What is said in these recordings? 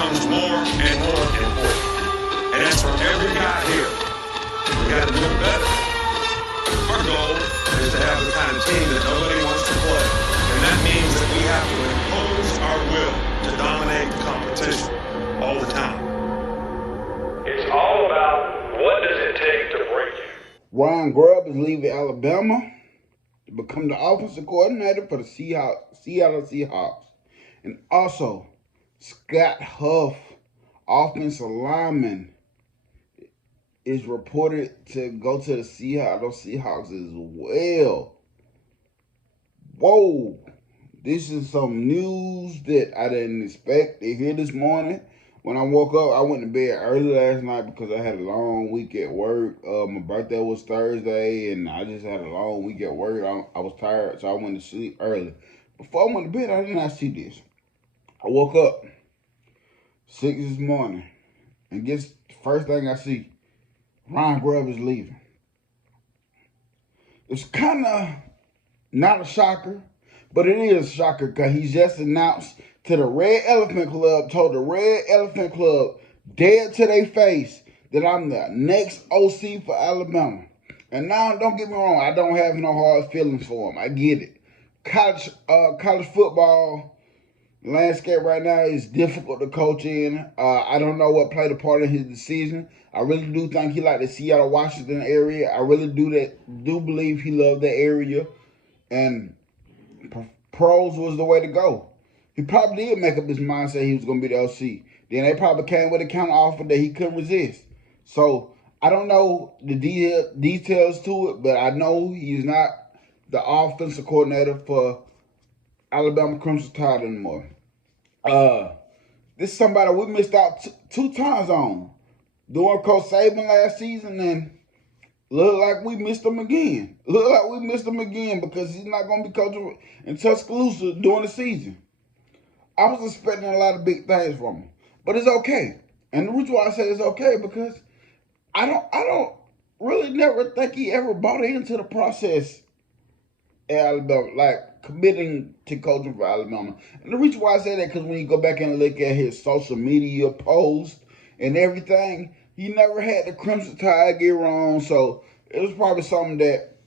becomes more and more important. And that's for every guy here. We got to do it better. Our goal is to have the kind of team that nobody wants to play. And that means that we have to impose our will to dominate the competition all the time. It's all about what does it take to break you. Ryan Grubb is leaving Alabama to become the offensive coordinator for the Seattle Seahawks. And also, Scott Huff, offensive lineman, is reported to go to the Seattle Seahawks as well. Whoa, this is some news that I didn't expect to hear this morning. When I woke up, I went to bed early last night because I had a long week at work. My birthday was Thursday, and I just had a long week at work. I was tired, so I went to sleep early. Before I went to bed, I did not see this. I woke up 6 this morning, and guess the first thing I see, Ryan Grubb is leaving. It's kind of not a shocker, but it is a shocker because he just announced to the Red Elephant Club, told the Red Elephant Club dead to their face that I'm the next OC for Alabama. And now, don't get me wrong, I don't have no hard feelings for him. I get it. College football landscape right now is difficult to coach in. I don't know what played a part in his decision. I really do think he liked the Seattle, Washington area. I really do believe he loved that area. And pros was the way to go. He probably did make up his mind, say he was going to be the OC. Then they probably came with a counter offer that he couldn't resist. So I don't know the details to it, but I know he's not the offensive coordinator for Alabama Crimson Tide anymore. This is somebody we missed out two times on. During Coach Saban last season, and look like we missed him again. Because he's not going to be coaching in Tuscaloosa during the season. I was expecting a lot of big things from him. But it's okay. And the reason why I say it's okay because I don't really never think he ever bought into the process at Alabama, like committing to coaching for Alabama. And the reason why I say that because when you go back and look at his social media posts and everything, he never had the Crimson Tide get wrong. So it was probably something that,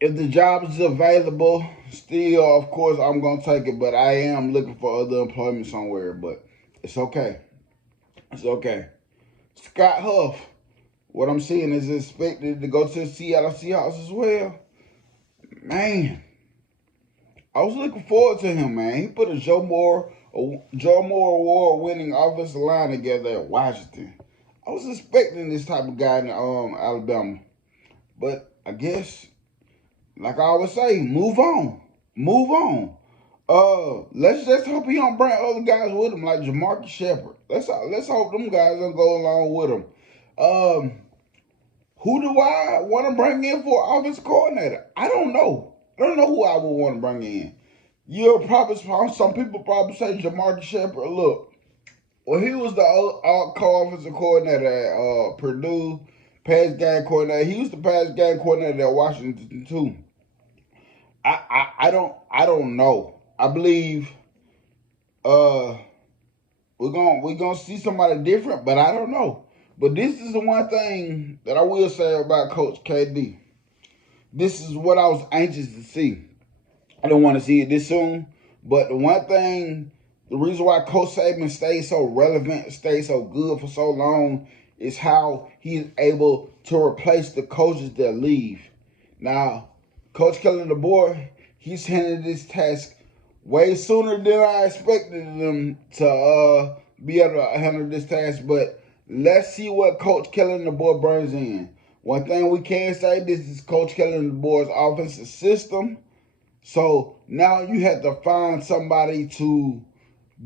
if the job is available, still, of course, I'm going to take it. But I am looking for other employment somewhere. But it's okay. It's okay. Scott Huff, what I'm seeing is expected to go to the Seattle Seahawks as well. Man, I was looking forward to him, man. He put a Joe Moore Award-winning offensive line together at Washington. I was expecting this type of guy in Alabama. But I guess, like I always say, move on. Let's just hope he don't bring other guys with him like Jamarcus Shepard. Let's hope them guys don't go along with him. Who do I want to bring in for offensive coordinator? I don't know. I don't know who I would want to bring in. Some people probably say Jamarcus Shepard. Look, well, he was the co-offensive coordinator at Purdue, pass game coordinator. He was the pass game coordinator at Washington too. I don't know. I believe we're gonna see somebody different, but I don't know. But this is the one thing that I will say about Coach KD. This is what I was anxious to see. I don't want to see it this soon, but the one thing, the reason why Coach Saban stayed so relevant, stayed so good for so long, is how he's able to replace the coaches that leave. Now, Coach Kellen DeBoer, he's handled this task way sooner than I expected him to be able to handle this task, but let's see what Coach Kellen DeBoer brings in. One thing we can say, this is Coach Kellen DeBoer's offensive system. So now you have to find somebody to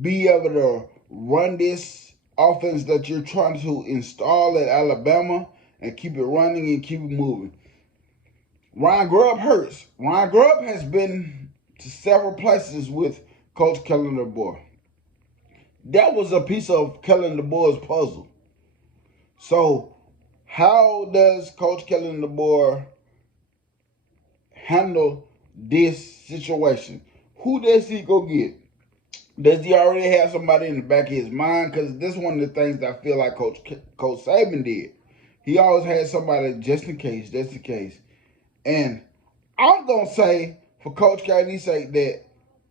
be able to run this offense that you're trying to install at Alabama and keep it running and keep it moving. Ryan Grubb hurts. Ryan Grubb has been to several places with Coach Kellen DeBoer. That was a piece of Kellen DeBoer's puzzle. So how does Coach Kellen DeBoer handle this situation? Who does he go get? Does he already have somebody in the back of his mind? Because this is one of the things that I feel like Coach Saban did. He always had somebody just in case, just in case. And I'm gonna say for Coach KD's sake that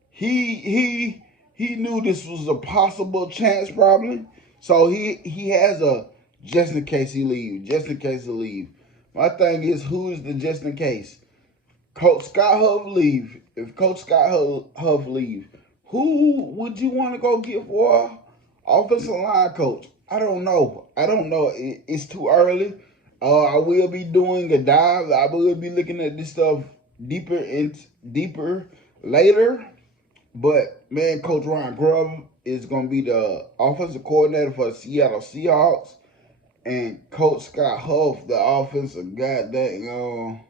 he knew this was a possible chance probably. So he has a just in case he leaves, just in case he leave. My thing is, who is the just in case? Coach Scott Huff leave. If Coach Scott Huff leave, who would you want to go get for offensive line coach? I don't know. I don't know. It's too early. I will be doing a dive. I will be looking at this stuff deeper later. But man, Coach Ryan Grubb is gonna be the offensive coordinator for the Seattle Seahawks, and Coach Scott Huff, the offensive goddamn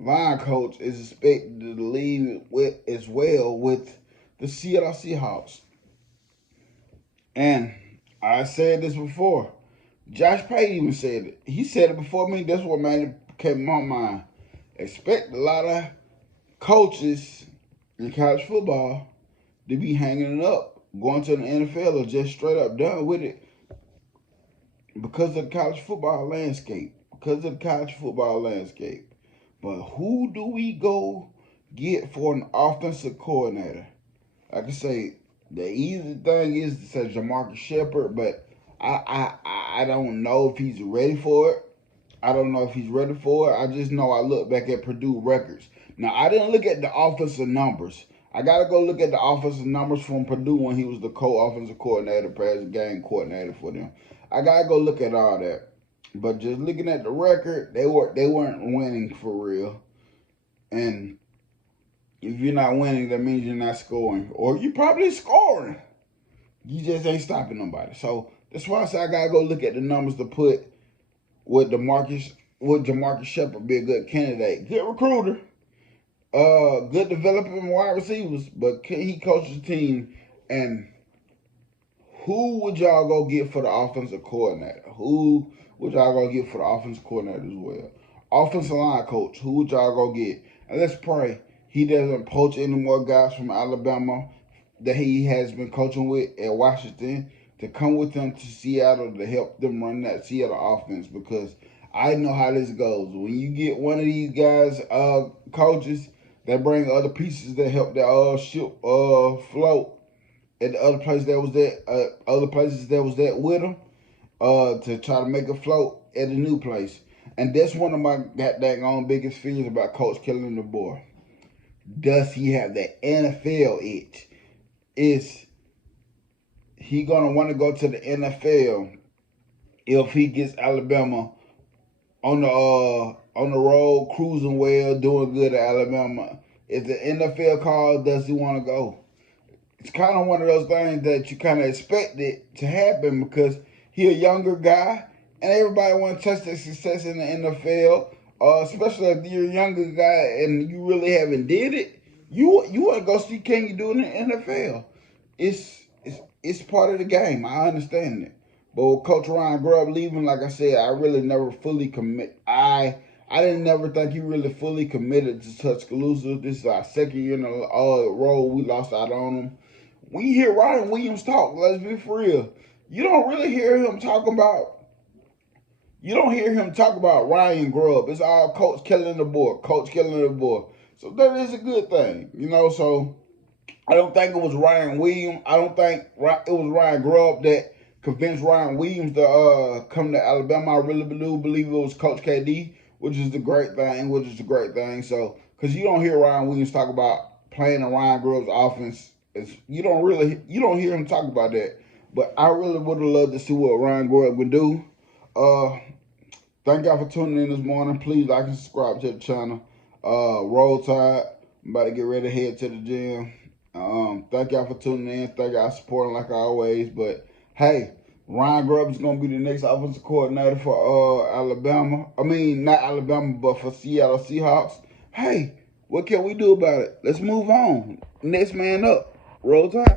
line coach, is expected to leave as well with the Seattle Seahawks. And I said this before. Josh Payton even said it. He said it before me. That's what made it came in my mind. Expect a lot of coaches in college football to be hanging it up, going to the NFL or just straight up done with it because of the college football landscape. Because of the college football landscape. But who do we go get for an offensive coordinator? Like I say, the easy thing is to say Jamarcus Shepard, but I don't know if he's ready for it. I don't know if he's ready for it. I just know I look back at Purdue records. Now, I didn't look at the offensive numbers. I got to go look at the offensive numbers from Purdue when he was the co-offensive coordinator, pass game coordinator for them. I got to go look at all that. But just looking at the record, they weren't winning for real. And if you're not winning, that means you're not scoring. Or you're probably scoring. You just ain't stopping nobody. So that's why I say I got to go look at the numbers to put would Jamarcus Shepard be a good candidate. Good recruiter. Good developing wide receivers. But can he coach the team? And who would y'all go get for the offensive coordinator? Who would y'all go get for the offensive coordinator as well? Offensive line coach, who would y'all go get? And let's pray he doesn't poach any more guys from Alabama that he has been coaching with at Washington to come with him to Seattle to help them run that Seattle offense, because I know how this goes. When you get one of these guys, coaches, that bring other pieces that help the ship float at the other places that was that with them, to try to make it float at a new place. And that's one of my goddamn biggest fears about Coach Kellen DeBoer. Does he have that NFL itch? Is he gonna want to go to the NFL if he gets Alabama on the road, cruising well, doing good at Alabama? If the NFL calls, does he want to go? It's kind of one of those things that you kind of expect it to happen because he a younger guy, and everybody want to touch their success in the NFL. Especially if you're a younger guy and you really haven't did it, you want to go see can you do it in the NFL. It's part of the game. I understand it. But with Coach Ryan Grubb leaving, like I said, I really never fully commit. I didn't never think he really fully committed to Tuscaloosa. This is our second year in a row we lost out on him. When you hear Ryan Williams talk, let's be for real, you don't really hear him talk about. You don't hear him talk about Ryan Grubb. It's all Coach Kellen DeBoer, Coach Kellen DeBoer. So that is a good thing, So I don't think it was Ryan Williams. I don't think it was Ryan Grubb that convinced Ryan Williams to come to Alabama. I really do believe it was Coach KD, which is the great thing. So, because you don't hear Ryan Williams talk about playing in Ryan Grubb's offense. You don't hear him talk about that. But I really would have loved to see what Ryan Grubb would do. Thank y'all for tuning in this morning. Please like and subscribe to the channel. Roll Tide. I'm about to get ready to head to the gym. Thank y'all for tuning in. Thank y'all for supporting like always. But hey, Ryan Grubb is gonna be the next offensive coordinator for Alabama. I mean, not Alabama, but for Seattle Seahawks. Hey, what can we do about it? Let's move on. Next man up. Roll Tide.